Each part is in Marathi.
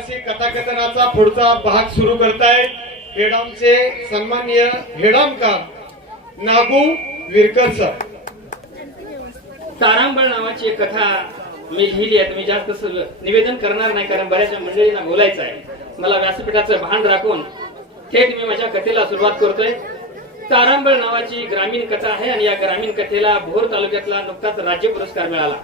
स्वारस्यमय कथाकथनाचा पुढचा भाग सुरू करताय हेडामचे सन्माननीय हेडामकार नागू विरकर सर. तारांबळ नावाची एक कथा मी लिहिली आहे. मी जास्त निवेदन करणार नाही कारण बऱ्याचशा मंडळींना बोलायचं आहे. मला व्यासपीठाचं भान राखून थेट मी माझ्या कथेला सुरुवात करतोय. तारांबळ नावाची ग्रामीण कथा आहे आणि या ग्रामीण कथेला भोर तालुक्यातला नुकताच राज्य पुरस्कार मिळाला.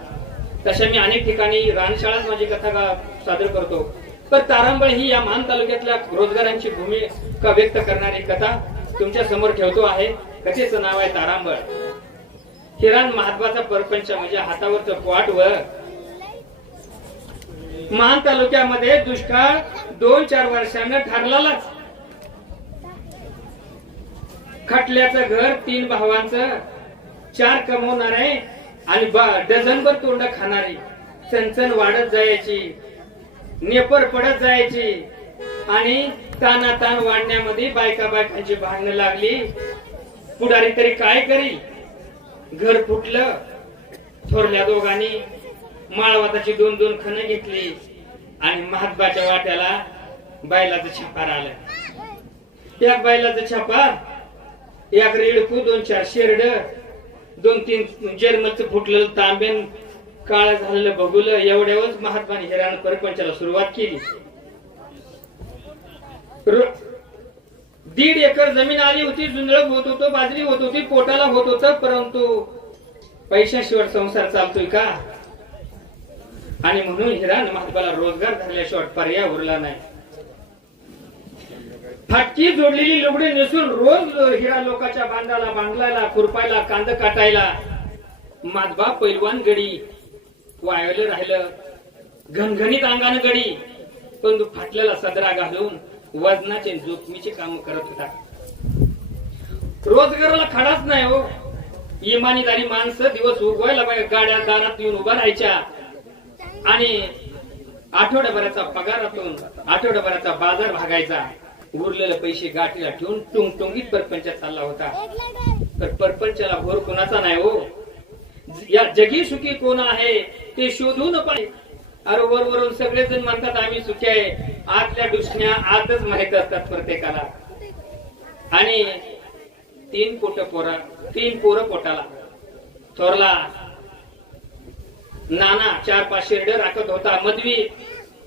तशा मी अनेक ठिकाणी रानशाळात माझी कथा सादर करतो. पण तारांबळ ही या मान तालुक्यातल्या रोजगारांची भूमिका व्यक्त करणारी कथा तुमच्या समोर ठेवतो आहे. कथेचं नाव आहे तारांबळ. हिराण महात्वाचा परपंच म्हणजे हातावरचं पोट व मान तालुक्यामध्ये दुष्काळ 2-4 वर्षांना ठरलाच. खटल्याचं घर 3 भावांचं, 4 कमवणारे आणि डझनभर तोंड खाणारी. चणचण वाढत जायची, नेपर पडत जायची आणि तानातान वाढण्यामध्ये बायकांची भांडणं लागली. पुढारी तरी काय करील. घर फुटलं. थोरल्या दोघांनी माळवाताची 2-2 खणं घेतली आणि महात्बाच्या वाट्याला बैलाचं छापार आलं. एक बैलाचं छापार, एक रेडकू, 2-4 शेरड, 2-3 जर्मलचं फुटलेलं तांबेन काळ झालेलं बघुलं. एवढ्यावरच महात्माने हिराण परपंचाला सुरुवात केली. 1.5 एकर जमीन आली होती. जुंधळ होत होतं, बाजरी होत होती, पोटाला होत होतं. परंतु पैशाशिवाय संसार चालतोय का. आणि म्हणून हिराण महात्माला रोजगार धरल्याशिवाय पर्याय उरला नाही. फाटकी जोडलेली लुगडे नेसून रोज हिरा लोकांच्या बांधाला बांधलायला, खुरपायला, कांद काटायला. माधबा पैलवान गडी, वायवलं राहिलं घनघणीत अंगानं गडी, पण फाटलेला सदरा घालून वजनाचे जोखमीचे काम करत होता. रोजगाराला खडाच नाही हो. इमानदारी माणसं दिवस उगवायला गाड्या दारात येऊन उभा राहायच्या आणि आठवड्याभराचा पगारातून आठवड्याभराचा बाजार भागायचा. उरलेले पैसे गाठीला ठेवून टुंगटुंगीत परपंच चालला होता. तर परपंचाला भोर कोणाचा नाही हो. या जगी सुखी कोण आहे ते शोधून पाहिजे. अरे वरवरून सगळेजण म्हणतात आम्ही सुखी आहे. आतल्या दुसऱ्या आतच माहित असतात प्रत्येकाला. आणि 3 पोरं पोटाला. थोरला नाना 4-5 शेरड राखत होता.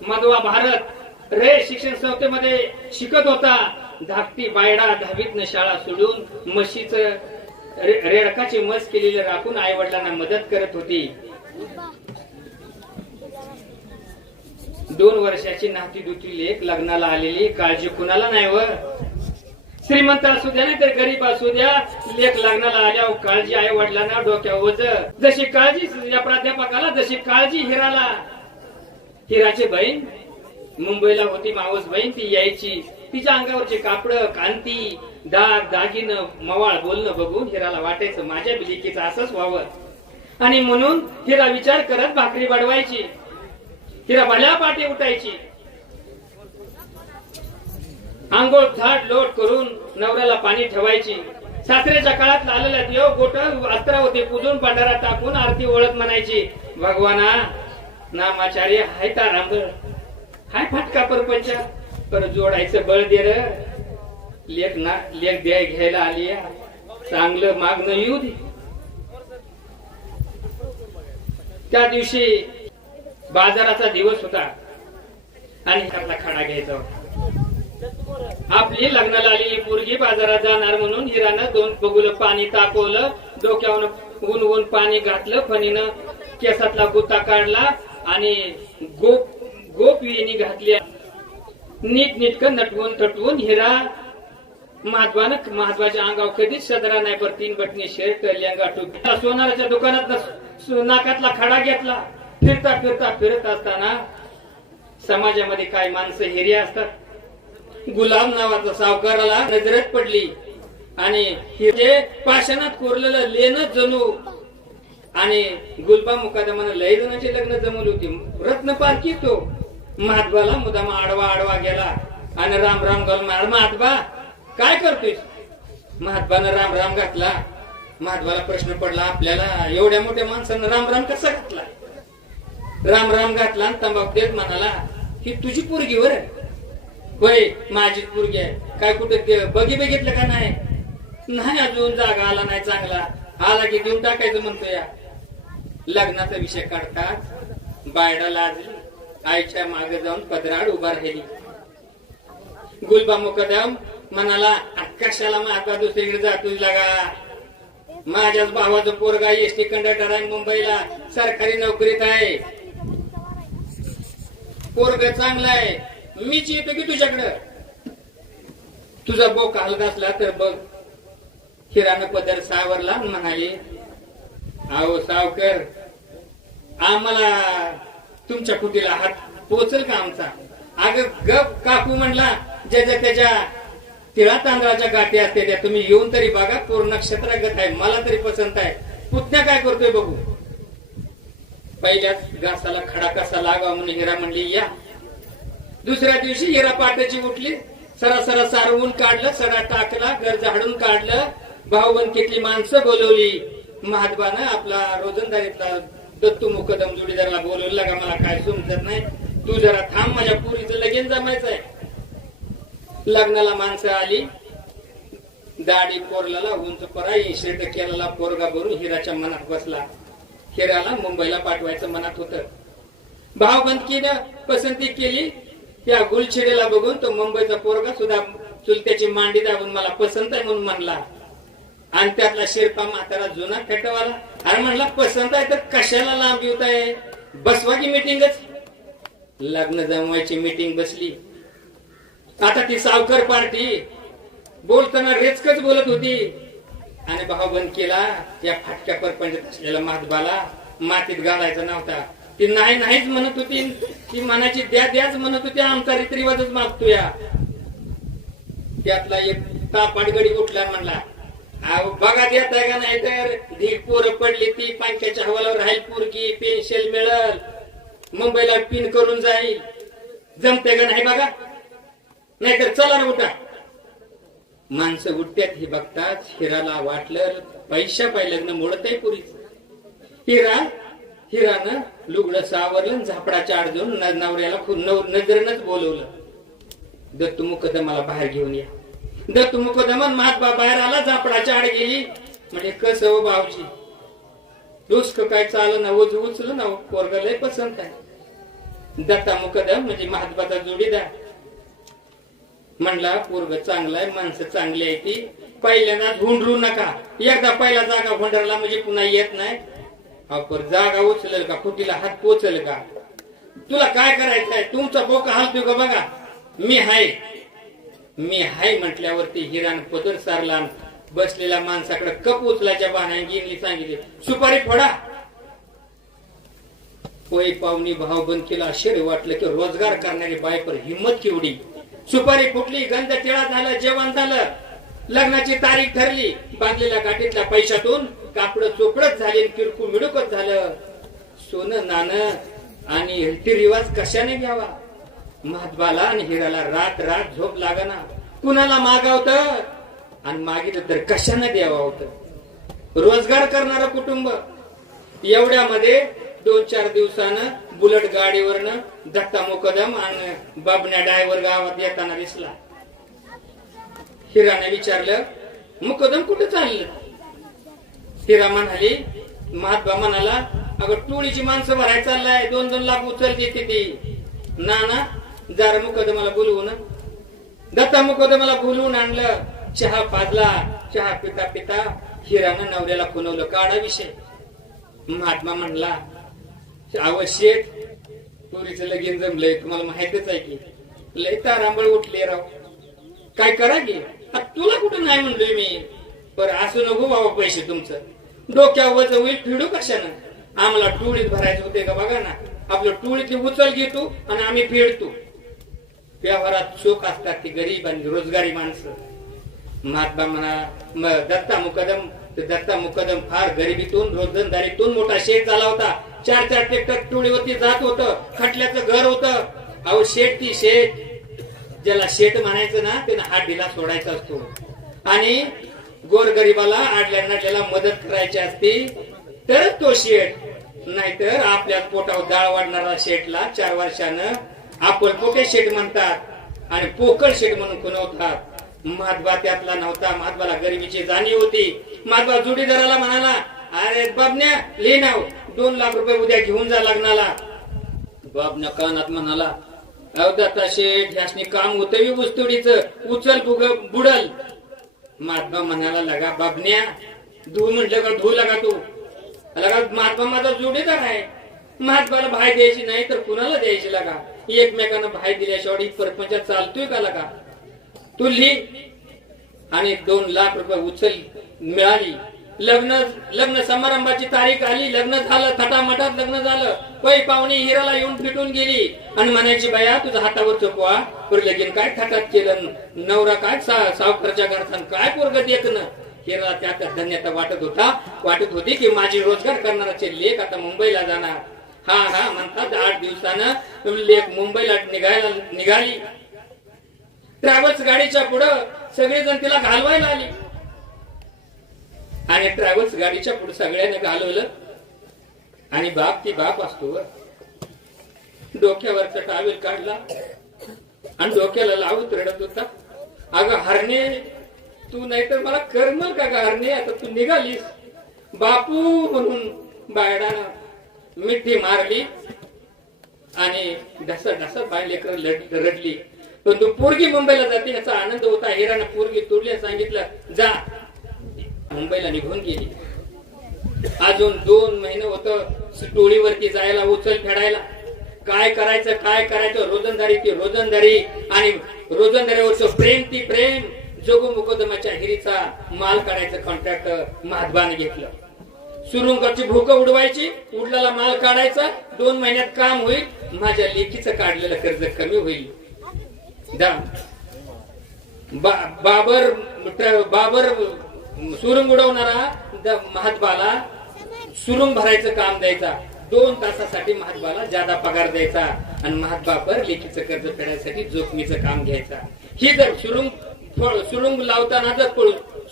मधवा भारत रे शिक्षण संस्थेमध्ये शिकत होता. धाकटी बायडा 10वीतनं शाळा सोडून म्हशीच रेडकाची मस केलेली राखून आई वडिलांना मदत करत होती. 2 वर्षाची नाती दुती लेक लग्नाला आलेली. काळजी कुणाला नाही व. श्रीमंत असू द्या नाही तर गरीब असू द्या, लेक लग्नाला आल्यावर काळजी आई वडिलांना डोक्यावर ओझ. जशी काळजी या प्राध्यापकाला, जशी काळजी हिराला. हिराची बहीण मुंबईला होती, मावस बहीण. ती यायची. तिच्या अंगावरचे कापड, कांती, दाग दागिनं, मवाळ बोलणं बघून हिराला वाटायचं माझ्या बिलिकीचं असंच व्हावं. आणि म्हणून हिरा विचार करत भाकरी बडवायची. हिरा भल्या पाठी उठायची. आंघोळ थाट लोट करून नवऱ्याला पाणी ठेवायची. सासऱ्याच्या काळात आलेल्या देव गोट अस्त्र होते पूजून पांढरा टाकून आरती ओळख म्हणायची. भगवाना नामाचार्य हाय तारांबळ, हाय फाटका परपंच, पर जोडायचं बळ दे र. लेख द्याय घ्यायला आली. चांगलं मागणं येऊ दे. त्या दिवशी बाजाराचा दिवस होता आणि त्यातला खडा घ्यायचा होता. आपली लग्नाला आलेली पोरगी बाजारात जाणार म्हणून हिरानं 2 बगुलं पाणी तापवलं. डोक्यावर ऊन पाणी घातलं. फणीनं केसातला गुत्ता काढला आणि गोप विहिणी घातली. नीटकं नटवून तटवून हिरा महात्वाच्या अंगावर कधीच सदरा नाही. पर 3 बटणी शर्ट, लेंगा टोपी. सोनाराच्या दुकानात नाकातला खडा घेतला. फिरत असताना समाजामध्ये काही माणसं हिरी असतात. गुलाम नावाचा सावकाराला नजरेत पडली आणि हे पाषाणात कोरलेलं लेणं जणू. आणि गुलबा मुकादमानं लय जणांचे लग्न जमवली होती. रत्नपारखी तो महात्बाला मुदामा आडवा गेला आणि राम घाल. महात्बा काय करतोय. महात्बानं राम घातला. महात्बाला प्रश्न पडला आपल्याला एवढ्या मोठ्या माणसानं राम कसा घातला. राम घातला आणि तंबाखू देत म्हणाला ही तुझी पोरगी वर होय माझी पोरगी आहे. काय कुठे बघी बघितलं का नाही? नाही अजून जागा आला नाही चांगला. आला की देऊन टाकायचं म्हणतो या. लग्नाचा विषय काढतात बायडा लाजली. आईच्या मागे जाऊन पदराड उभा राहिली. गुलबा मुकदम म्हणाला कशाला माझा दुसरीकडे जातो लागा. माझ्याच भावाचं पोरगा एसटी कंडक्टर आहे मुंबईला सरकारी नोकरीत आहे. पोरग चांगला आहे. मीच येतो की तुझ्याकडं. तुझा बोक हलका असला तर बघ. हिरानं पदर सावरला म्हणाले अहो सावकर आम्हाला तुमच्या कुटीला हात पोचल का आमचा? अगं गप काकू म्हणला ज्याच्या त्याच्या तिळा तांदळाच्या गाठी असते त्या तुम्ही येऊन तरी बघा. पूर्ण नक्षत्रागत आहे. मला तरी पसंत आहे. पुतण्या काय करतोय बघू. पहिल्याच घासाला खडा कसा लागावा म्हणून हिरा म्हणली या. दुसऱ्या दिवशी हिरा पाट्याची उठली. सरासरा सारवून काढलं. सडा टाकला. घर झाडून काढलं. भाऊबंदकीतली माणसं बोलवली. महात्मानं आपला रोजंदारीतला दत्तू मुकदम जोडीदाराला बोलवलं. लागा मला काय समजत नाही. तू जरा थांब माझ्या पुरीचं लगीन जमायचं आहे. लग्नाला माणसं आली. दाढी कोरला उंच पराई शेट केलेला पोरगा भरून हिराच्या मनात बसला. हिराला मुंबईला पाठवायचं मनात होतं. भावबंदकीनं पसंती केली. त्या गुलछेडेला बघून तो मुंबईचा पोरगा सुद्धा चुलत्याची मांडी दाबून मला पसंत आहे म्हणून म्हणला. आणि त्यातला शिरपा म्हातारा जुना फेटवाला अरे म्हणला पसंत आहे तर कशाला लांब येत आहे. बसवा की मीटिंगच. लग्न जमवायची मीटिंग बसली. आता ती सावकर पार्टी बोलताना रेचकच बोलत होती. आणि भाऊबंदकीला या फाटक्या परपंचात असलेल्या महात्माला मातीत घालायचा नव्हता. ती नाही नाहीच म्हणत होती. ती मनाची द्या द्याच म्हणत होती. आमचा रीतिरिवाजच मागतो या. त्यातला एक तापाडगडी उठला म्हणला बघा देत आहे का नाही तर धीट पोरं पडली ती पंख्याच्या हवालावर राहील पोरगी पेन्शन मिळल मुंबईला पिन करून जाईल. जमते का नाही बघा नाहीतर चला ना उठा. माणसं उठत्यात हे बघताच हिराला वाटलं पैशा पाय लग्न मोडत आहे पुरी. हिरानं लुगडं सावरलं. झापडाच्या आड जाऊन नवऱ्याला नजरेनच बोलवलं. दत्तू मुकदमाला बाहेर घेऊन या. दत्तू मुकदमन महात्मा बाहेर आला. झापडाच्या आड गेली. म्हणजे कसं हो भाऊजी डोसक काय चाल ना ओझ उचलं ना पोरगा लय पसंत आहे. दत्ता मुकदम म्हणजे महात्माचा जोडीदार म्हणला पोरग चांगला आहे. माणसं चांगली आहे. ती पहिल्यांदा हुंडरू नका. एकदा पहिला जागा हुंडरला म्हणजे पुन्हा येत नाही. पर जागा उचलेल का फुटीला हात पोचल का? तुला काय करायचंय? तुमचा बोका हालतोय का बघा. मी हाय म्हटल्यावरती हिरान पदर सारला. बसलेल्या माणसाकडे कप उचलायच्या बाणाने गेली सांगितली सुपारी फोडा. होय पाहुणी भाऊबंदकीला आश्चर्य वाटलं की रोजगार करणारी बायपर हिंमत केवढी. सुपारी फुटली. गंध टिळा झालं. जेवण झालं. लग्नाची तारीख ठरली. बांधलेल्या गाठीतल्या पैशातून कापड चोपडच झाले. किरकू मिडूकच झालं. सोनं नाणं आणि रीतिरिवाज कशाने घ्यावा. महात्माला आणि हिराला रात रात झोप लागना. कुणाला मागावत आणि मागितलं तर कशाने द्यावा होतं. रोजगार करणारं कुटुंब. एवढ्यामध्ये 2-4 दिवसानं बुलेट गाडीवरनं दत्ता मुकदम आणि बाबण्या ड्रायव्हर गावात येताना दिसला. हिराने विचारलं मुकदम कुठे चाललं? हिरा म्हणाली महात्मा म्हणाला अगं टोळीची माणसं भरायला चाललाय. 2-2 लाख उचल देते ती. ना जरा मुकदमाला बोलवून दत्ता मुकदमाला बोलवून आणलं. चहा पाजला. चहा पिता पिता हिरानं नवऱ्याला खुनवलं. काढा विषय. महात्मा म्हणला अवश्य पुरीचं लगीन जमलंय. तुम्हाला माहितच आहे की लय तारांबळ उठले राव. काय करा की तुला कुठं नाही म्हणलोय मी. पर असं नको बाबा पैसे तुमचं डोक्यावर होईल फिडू कशानं. आम्हाला टोळीत भरायचं होते का बघा ना. आपलं टोळीतली उचल घेतो आणि आम्ही फेडतो. व्यवहारात चोख असतात ती गरीब आणि रोजगारी माणसं. महात्मा म्हणा दत्ता मुकदम फार गरिबीतून रोजंदारीतून मोठा शेठ झाला होता. 4-4 ट्रॅक्टर टोळीवरती जात होतं. खटल्याचं घर होतं. अहो शेठ ती शेठ ज्याला शेठ म्हणायचं ना त्यानं हात ढिला सोडायचा असतो. आणि गोरगरिबाला आडल्या नडल्याला मदत करायची असती तरच तो शेठ. नाहीतर आपल्या पोटावर डाळ वाढणारा शेठला 4 वर्षानं आपण पोटे शेट म्हणतात आणि पोकळ शेट म्हणून खुणवतात. महात्मा त्यातला नव्हता. महात्माला गरिबीची जाणीव होती. महात्मा जोडीदाराला म्हणाला, अरे बाबन्या ले नाव 2 लाख रुपये उद्या घेऊन जा लग्नाला. बाबन्या कानात म्हणाला, अवदाता शेठ ह्यासनी काम होतं ऊसतोडीच, उचल बुडल. महात्मा म्हणाला, लगा बाबन्या धू म्हटलं का धू लगा तू लगा. महात्मा माझा जोडीदार आहे. महात्माला भाई द्यायची नाही तर कुणाला द्यायची लगा. एकमेकांना भाई दिल्याशिवाय ही परपंच चालतोय का लगा. तू लिही. आणि 2 लाख रुपये उचल मिळाली. लग्न समारंभाची तारीख आली. लग्न झालं. थटामटात लग्न झालं. पै पाहुणी हिराला येऊन फिटून गेली आणि म्हणायची, बाया तुझा हातावर चोपवा पर लगीन काय थाटात केलं. नवरा काय सावकारच्या घरचा काय पोरग देखणं. हिराला त्या धन्यता वाटत होती की माझी रोजगार करणाराचे लेख आता मुंबईला जाणार. हा म्हणतात 8 दिवसानं लेख मुंबईला निघाली. ट्रॅव्हल्स गाडीच्या पुढं सगळेजण तिला घालवायला आली आणि ट्रॅव्हल्स गाडीच्या पुढे सगळ्यांना घालवलं. आणि ती बाप असतो. डोक्यावरचा टावेल काढला आणि डोक्याला लावत रडत होता. अगं हरणे तू नाही तर मला करमल का ग हरणे. आता तू निघालीस. बापू म्हणून बायडानं मिठी मारली आणि ढसत बाय लेकर रडली. पण तू पोरगी मुंबईला जाते याचा आनंद होता. हिरानं पोरगी तोडली, सांगितलं जा. मुंबईला निघून गेली. अजून 2 महिने होत टोळीवरती जायला, उचल फेडायला. काय करायचं रोजंदारी ती रोजंदारी आणि रोजंदारीवरचं प्रेम ती प्रेम. जोगो मुकदमाच्या हिरीचा माल काढायचं कॉन्ट्रॅक्ट महात्माने घेतलं. सुरुंगाची भूक उडवायची, उडलेला माल काढायचा. 2 महिन्यात काम होईल. माझ्या लेकीचं काढलेलं कर्ज कमी होईल. बाबर सुरुंग उडवणारा महात्माला सुरुंग भरायचं काम द्यायचा. 2 तासासाठी महात्माला जादा पगार द्यायचा आणि महात्मा पर लेखीचं कर्ज फेडायसाठी जोखमीचं काम घ्यायचा. ही जर सुरुंग लावताना जर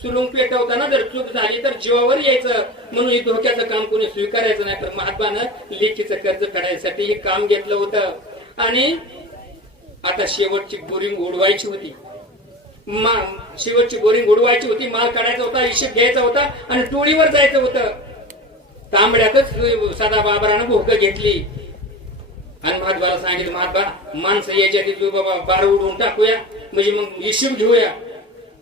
सुरुंग पेटवताना जर चूक झाली तर जीवावर यायचं. म्हणून हे धोक्याचं काम कोणी स्वीकारायचं नाही. तर महात्मानं लेखीचं कर्ज फेडायसाठी हे काम घेतलं होतं. आणि आता शेवटची बोरिंग उडवायची होती. माल काढायचा होता, हिशेब घ्यायचा होता आणि टोळीवर जायचं होतं. तांबड्यातच सदा बाबरानं भूक घेतली आणि महात्माला सांगितलं, महात्मा माणसं यायच्या आधी बाबा 12 उडवून टाकूया म्हणजे मग हिशेब घेऊया.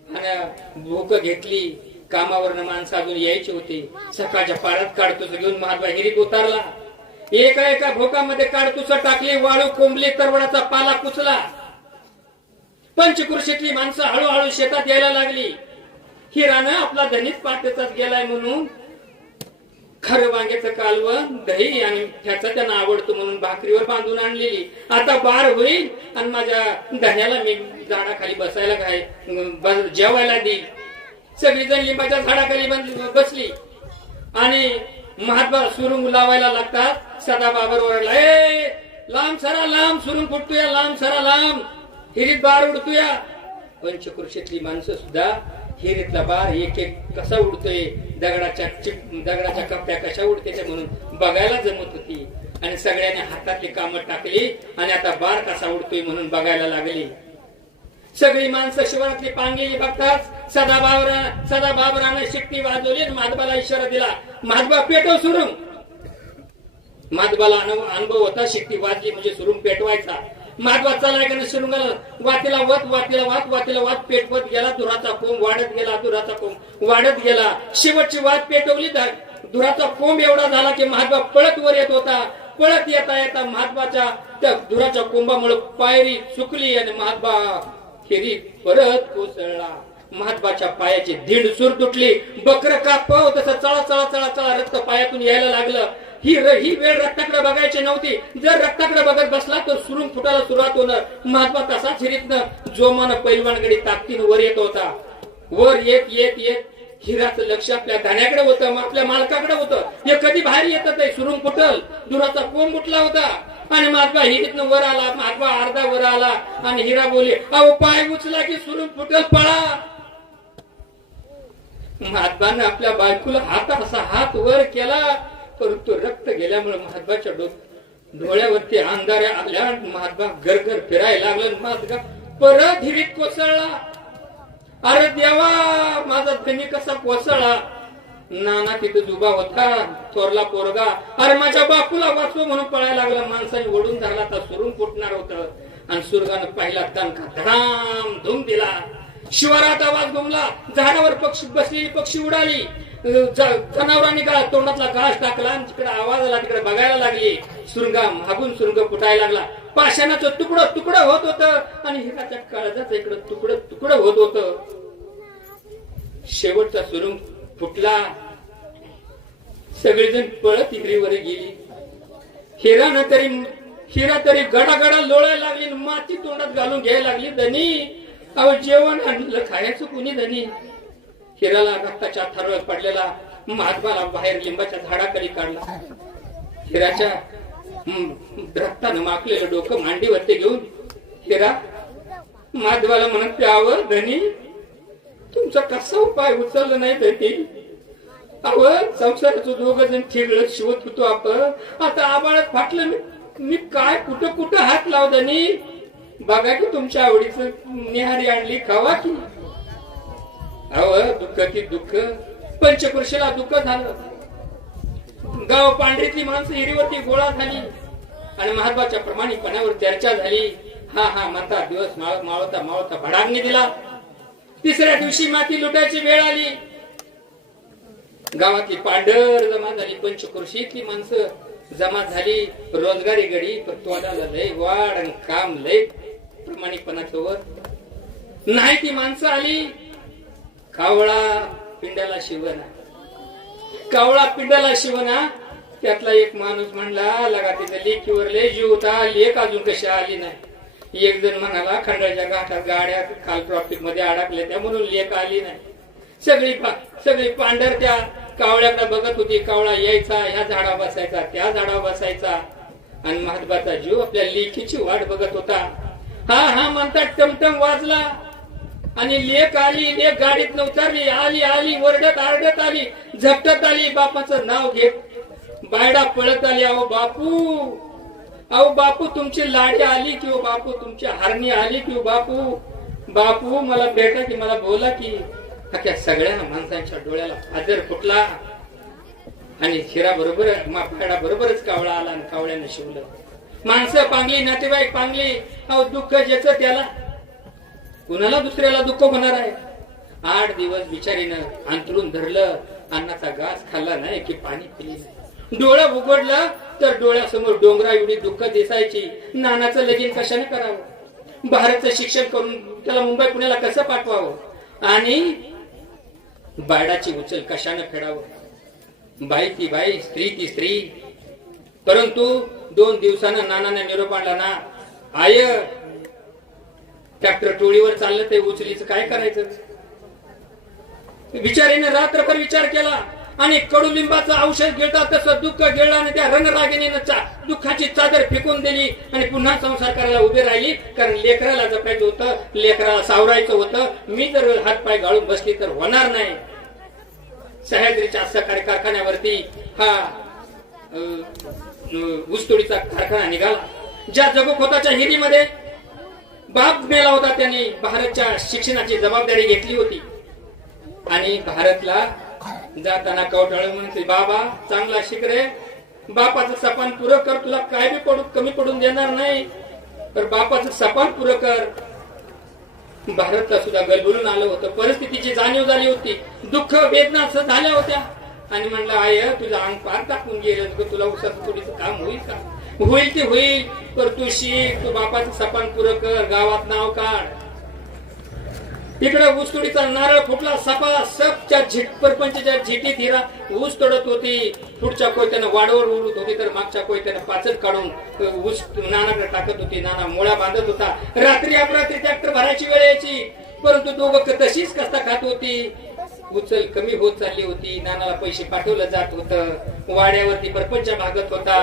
आणि भूक घेतली. कामावरनं माणसं अजून यायची होती. सकाळच्या पारात काढतोस घेऊन महात्मा हिरीत उतारला. एका भोकामध्ये काढतुस टाकली, वाळू कोंबली, तरवडाचा पाला कुचला. पंचकृषीतली माणसं हळूहळू शेतात यायला लागली. हिरानं आपला धनीच पाठीचाच गेलाय म्हणून खरं वांग्याचं कालवण, दही आणि ह्याचा त्यांना आवडतो म्हणून भाकरीवर बांधून आणलेली. आता 12 होईल आणि माझ्या धन्याला मी झाडाखाली बसायला काय जेवायला देईल. सगळीजण लिंबाच्या झाडाखाली बसली आणि महात्मा सुरुंग लावायला लागतात. सदा बाबर ओरडला, लांब सरा लांब, सुरुंग फुटतोया, लांब सरा लांब, हिरीत बार उडतोया. पंचकृषीतली माणसं सुद्धा हिरीतला बार एक कसा उडतोय, दगडाच्या कप्प्या कशा उडते म्हणून बघायला जमत होती. आणि सगळ्यांनी हातातली कामं टाकली आणि आता बार कसा उडतोय म्हणून बघायला लागली. सगळी माणसं शिवारातली पांगलेली बघतात. सदा बाबरानं शिट्टी वाजवली. महात्माला इशारा दिला, महात्मा पेटव सुरुंग. महात्माला अनुभव होता, शिट्टी वाजली म्हणजे सुरुंग पेटवायचा. महात्मा चालाय का सुरुंगाला वातीला वात पेटवत गेला. धुराचा कोंब वाढत गेला. शेवटची वात पेटवली. धुराचा कोंब एवढा झाला की महात्मा पळत वर येत होता. पळत येता महात्माच्या त्या धुराच्या कोंबामुळे पायरी चुकली आणि महात्मा हिरी परत कोसळला. महात्माच्या पायाची धिंड सूर तुटली. बकर कापाव तसं चळा रक्त पायातून यायला लागलं. ही वेळ रक्ताकडे बघायची नव्हती. जर रक्ताकडे बघत बसला तर सुरुंग फुटायला सुरुवात होणार. महात्मा तसाच हिरीतनं जोमानं पैलवानकडे ताकदीनं वर येत होता. वर येत हिराचं लक्ष आपल्या धान्याकडे होतं, आपल्या मालकाकडे होतं. हे कधी बाहेर येतात आहे, सुरुंग फुटल. दुराचा कोंब उठला होता आणि महात्मा हिरीतनं वर आला. महात्मा अर्धा वर आला आणि हिरा बोलले, अहो पाय उचला की सुरुंग फुटल, पळा. महात्मानं आपल्या बायकोला हात वर केला, परंतु रक्त गेल्यामुळे महात्माच्या डोळ्यावरती अंधाऱ्या आल्या. महात्मा गरगर फिरायला लागलं. महात्मा परत हिरीत कोसळला. अरे देवा, माझा धनी कसा कोसळला. नाना तिथं उभा होता, थोरला पोरगा. अरे माझ्या बापूला वाचव म्हणून पळायला लागला. माणसाने ओढून धरला तर सुरून फुटणार होतं. आणि सुरगानं पहिला दणका धडाम धूम दिला. शिवारात आवाज घुमला. झाडावर पक्षी बसलेली पक्षी उडाली. जनावरांनी तोंडातला घास टाकला आणि तिकडे आवाज आला. तिकडे बघायला लागली. सुरंगा मागून सुरंग फुटायला लागला. पाषाणाचं तुकडं तुकडं होत होतं आणि हिराच्या काळजाचं इकडं तुकडं तुकडं होत होतं. शेवटचा सुरुंग फुटला. सगळेजण पळत तिकडीवर गेली. हिरा तरी गडागडा लोळायला लागली. माती तोंडात घालून घ्यायला लागली. धनी अहो जेवण आणलं खायचं कुणी धनी. हिराला रक्ताच्या थरवत पडलेला महात्माला बाहेर लिंबाच्या झाडाखाली काढला. हिराच्या रक्तानं माखलेलं डोकं मांडीवरती घेऊन हिरा महात्माला म्हणत, प्यावं धनी, तुमचा कसा उपाय उचलला नाही धनी. अव संसाराचं दोघं जण ठेगळत शिवत होतो आपण. आता आबाळात फाटलं. मी काय कुठं कुठं हात लाव धनी. बघा की तुमच्या आवडीचं निहारी आणली, खावा की. अव दुःख की दुःख. पंचकृषीला दुःख झालं. गाव पांढरीतली माणसं हिरीवरती गोळा झाली आणि महात्माच्या प्रमाणिकपणावर चर्चा झाली. हा म्हणता दिवस मावळता मावळता भडांगणी दिला. तिसऱ्या दिवशी माती लुटायची वेळ आली. गावातली पांढर जमा झाली. पंचकृषीतली माणसं जमा झाली. रोजगारी गडी पण तोंडाला लय वाढ आणि काम लय प्रामाणिकपणाचं वर नाही. ती माणसं आली. कावळा पिंडाला शिवना. कावळा पिंडाला शिवना. त्यातला एक माणूस म्हणला, लगा तिथं लेकीवर लय जीव होता, लेक अजून कशी आली नाही. एक जण म्हणाला, खंडाच्या घाटात गाड्या काल ट्रॉफिक मध्ये अडकल्या त्या म्हणून लेक आली नाही. सगळी पांढर त्या कावळ्याकडे बघत होती. कावळा यायचा, ह्या झाडावर बसायचा, त्या झाडावर बसायचा आणि महात्माचा जीव आपल्या लेकीची वाट बघत होता. हा म्हणतात टमटम वाजला आणि लेक आली. लेक गाडीत उतरली. आली ओरडत आरडत आली, झपटत आली. बापाचं नाव घेत बायडा पळत आली. अहो बापू तुमची लाडी आली की बापू, तुमची हरणी आली की बापू मला भेटा की, मला बोला की. अख्या सगळ्या माणसांच्या डोळ्याला फाजर फुटला आणि हिरा बरोबर बायडा बरोबरच कावळा आला आणि कावळ्यानं शिवलं. माणसं पांगली, नातेवाईक पांगली. अहो दुःख ज्याचं त्याला, कुणाला दुसऱ्याला दुःख होणार आहे. 8 दिवस बिचारीनं अंतरून धरलं. अन्नाचा घास खाल्ला नाही की पाणी पिले नाही. डोळं उघडलं तर डोळ्यासमोर डोंगरा एवढी दुःख दिसायची. नानाचं लगीन कशाने करावं, भारतचं शिक्षण करून त्याला मुंबई पुण्याला कसं पाठवावं आणि बायडाची उचल कशाने फेडावं. बाई ती बाई, स्त्री ती स्त्री. परंतु 2 दिवसानं नानाने निरोप आणला ना, आय ट्रॅक्टर टोळीवर चाललं ते उचलीचं काय करायचं. बिचारीने रात्रभर विचार केला आणि कडुलिंबाचं औषध गिळता तसं दुःख गिळलं आणि त्या रणरागिणीनं दुःखाची चादर फेकून दिली आणि पुन्हा संसार करायला उभी राहिली. कारण लेकराला जपायचं होतं, लेकराला सावरायचं होतं. मी जर हातपाय गाळून बसली तर होणार नाही. सह्याद्रीच्या सहकारी कारखान्यावरती हा ऊसतोडीचा कारखाना निघाला. ज्या जगोखोताच्या हिरीमध्ये बाप मेला होता, त्यांनी भारतच्या शिक्षणाची जबाबदारी घेतली होती आणि भारतला जाताना कवटाळू म्हणते, बाबा चांगला शिक रे, बापाचं सपान पुरं कर, तुला काय बी कमी पडून देणार नाही, तर बापाचं सपान पुरं कर. भारतला सुद्धा गलबलून आलं होतं. परिस्थितीची जाणीव झाली होती. दुःख वेदना झाल्या होत्या आणि म्हणलं, आय तुझं अंग पार टाकून गेलं, तुला उसाचं थोडीचं काम होईल का. होईल ते होईल, पर तू शिक, तू बापाचं सपान पुरं कर, गावात नाव काढ. तिकडे ऊसतोडीचा नारळ फुटला. सपा सबच्या परपंचच्या झिटीत हिरा ऊस तोडत होती. पुढच्या कोयत्यानं वाडवर उडत होती तर मागच्या कोयत्यानं पाचट काढून ऊस नानाकडे टाकत होती. नाना मोळ्या बांधत होता. रात्री अपरात्री ट्रॅक्टर भरायची वेळ यायची, परंतु दोघं तशीच कष्ट खात होती. उचल कमी होत चालली होती. नानाला पैसे पाठवलं जात होतं. वाड्यावरती परपंच भागत होता.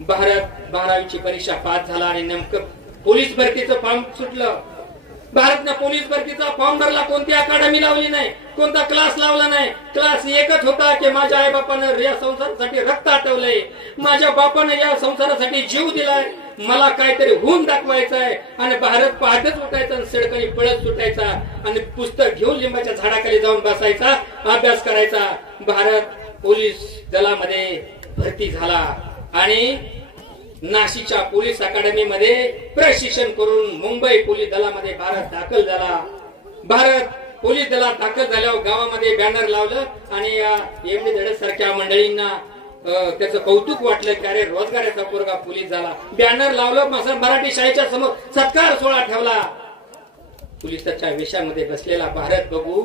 भारत 12वीची परीक्षा पास झाला आणि नेमकं पोलीस भरतीचं फॉर्म सुटलं. भारतनं पोलीस भरतीचा फॉर्म भरला. कोणती अकादमी लावली नाही, कोणता क्लास लावला नाही. क्लास एकच होता की माझ्या आई बापानं या संसारासाठी रक्त आटवलंय, माझ्या बापानं या संसारासाठी जीव दिलाय, मला काहीतरी होऊन दाखवायचं आहे. आणि भारत पहाटेच उठायचा आणि सडकणी पळत सुटायचा आणि पुस्तक घेऊन लिंबाच्या झाडाखाली जाऊन बसायचा, अभ्यास करायचा. भारत पोलीस दलामध्ये भरती झाला आणि नाशिकच्या पोलीस अकादमी मध्ये प्रशिक्षण करून मुंबई पोलीस दलामध्ये भारत दाखल झाला. भारत पोलीस दलात दाखल झाल्यावर गावामध्ये बॅनर लावलं आणि एमडी धडे सारख्या मंडळींना त्याचं कौतुक वाटलं की अरे रोजगाराचा पोरगा पोलीस झाला. बॅनर लावलं, मराठी शाळेच्या समोर सत्कार सोहळा ठेवला. पोलिसाच्या वेशामध्ये बसलेला भारत बघू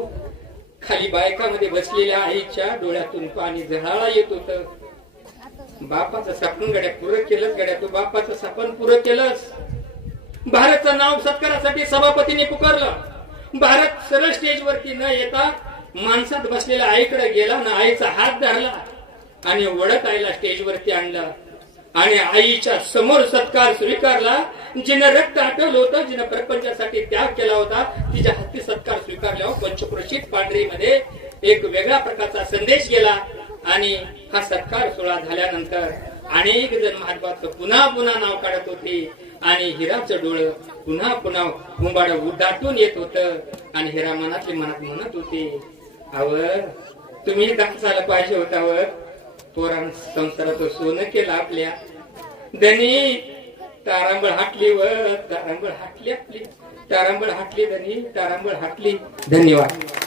खाली बायकामध्ये बसलेल्या आईच्या डोळ्यातून पाणी झळाळा येत होत. बापाचं स्वप्न गड्या पुरं केलंच, गड्या तू बापाचं स्वप्न पुरं केलंस. भारतचं नाव सत्कारासाठी सभापतीने पुकारलं. भारत सरळ स्टेजवरती न येता माणसात बसलेल्या आईकडे गेला ना आईचा हात धरला आणि ओढत आईला स्टेजवरती आणलं आणि आईच्या समोर सत्कार स्वीकारला. जिनं रक्त आटवलं होतं, जिनं प्रपंचासाठी त्याग केला होता, तिच्या हाती सत्कार स्वीकारल्यावर पंचक्रोशीत पांढरीमध्ये एक वेगळ्या प्रकारचा संदेश गेला. आणि हा सत्कार सोहळा झाल्यानंतर अनेक जण महात्माचं पुन्हा पुन्हा नाव काढत होते आणि हिराचं डोळं पुन्हा पुन्हा कुंभाड उदाटून येत होतं आणि हिरा मनातले मनात म्हणत होते, अव तुम्ही दाखवायला पाहिजे होता, पोरां संसाराचं सोनं केलं आपल्या. धनी तारांबळ हाटली तारांबळ हाटली आपली, तारांबळ हाटली धनी, तारांबळ हाटली. धन्यवाद.